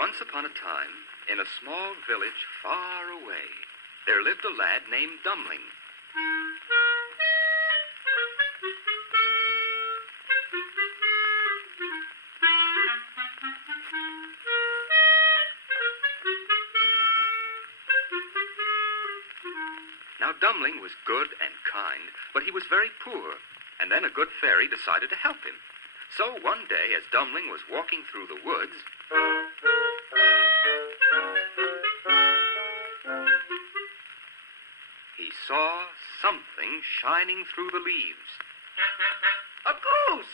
Once upon a time, in a small village far away, there lived a lad named Dummling. Now, Dummling was good and kind, but he was very poor, and then a good fairy decided to help him. So one day, as Dummling was walking through the woods, he saw something shining through the leaves. A goose!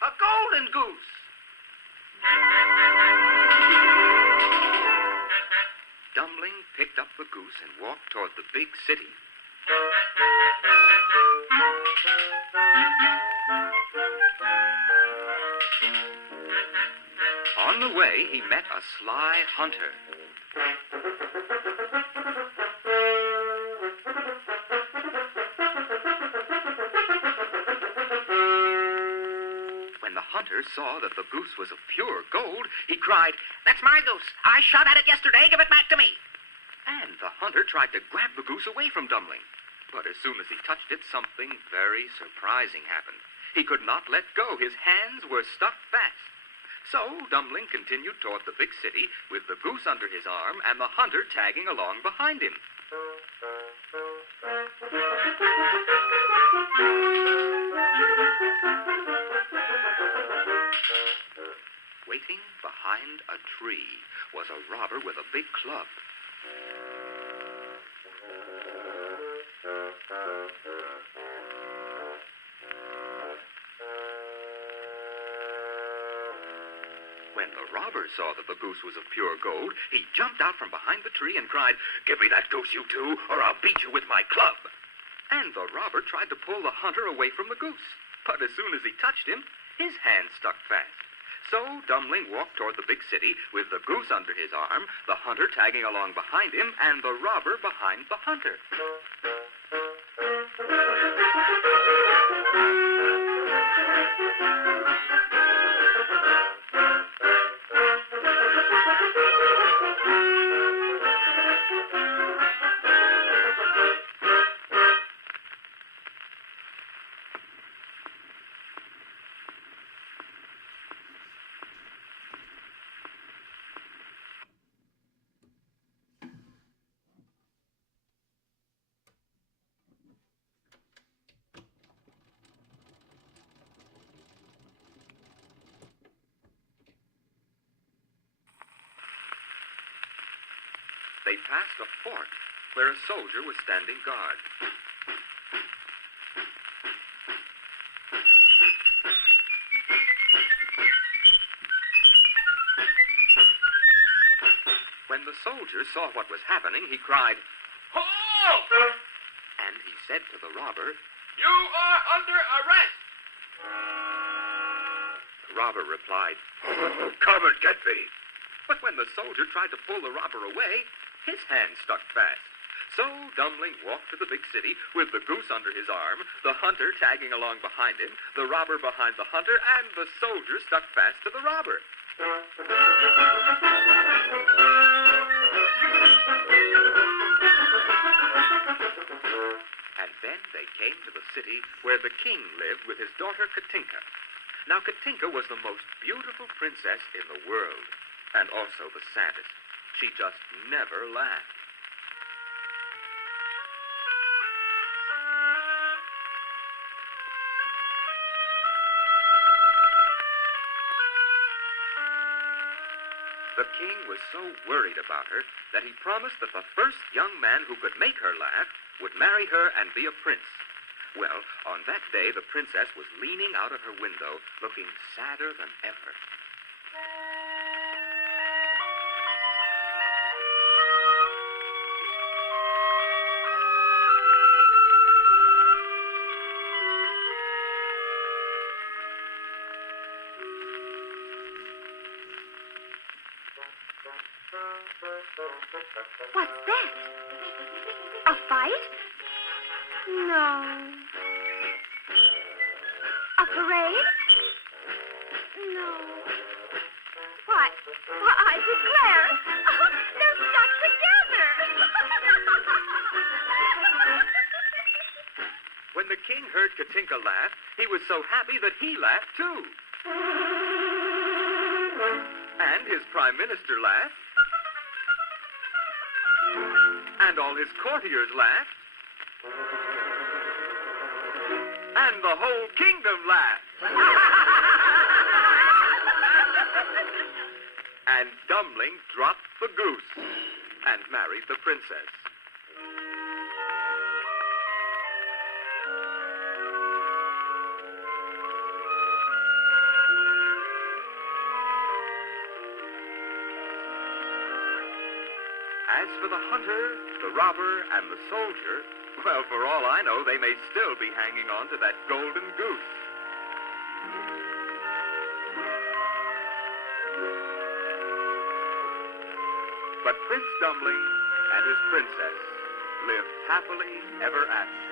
A golden goose! Dummling picked up the goose and walked toward the big city. On the way, he met a sly hunter. When the hunter saw that the goose was of pure gold, he cried, "That's my goose. I shot at it yesterday. Give it back to me." And the hunter tried to grab the goose away from Dummling. But as soon as he touched it, something very surprising happened. He could not let go. His hands were stuck fast. So Dummling continued toward the big city with the goose under his arm and the hunter tagging along behind him. Waiting behind a tree was a robber with a big club. When the robber saw that the goose was of pure gold, he jumped out from behind the tree and cried, "Give me that goose, you two, or I'll beat you with my club." And the robber tried to pull the hunter away from the goose. But as soon as he touched him, his hand stuck fast. So Dummling walked toward the big city with the goose under his arm, the hunter tagging along behind him, and the robber behind the hunter. They passed a fort where a soldier was standing guard. When the soldier saw what was happening, he cried, "Halt!" And he said to the robber, "You are under arrest." The robber replied, "Oh, come and get me." But when the soldier tried to pull the robber away, his hand stuck fast. So Dummling walked to the big city with the goose under his arm, the hunter tagging along behind him, the robber behind the hunter, and the soldier stuck fast to the robber. And then they came to the city where the king lived with his daughter Katinka. Now Katinka was the most beautiful princess in the world, and also the saddest. She just never laughed. The king was so worried about her that he promised that the first young man who could make her laugh would marry her and be a prince. Well, on that day, the princess was leaning out of her window, looking sadder than ever. What's that? A fight? No. A parade? No. Why, I declare, they're stuck together. When the king heard Katinka laugh, he was so happy that he laughed too. And his prime minister laughed. And all his courtiers laughed. And the whole kingdom laughed. And Dumpling dropped the goose and married the princess. As for the hunter, the robber, and the soldier, well, for all I know, they may still be hanging on to that golden goose. But Prince Dumpling and his princess lived happily ever after.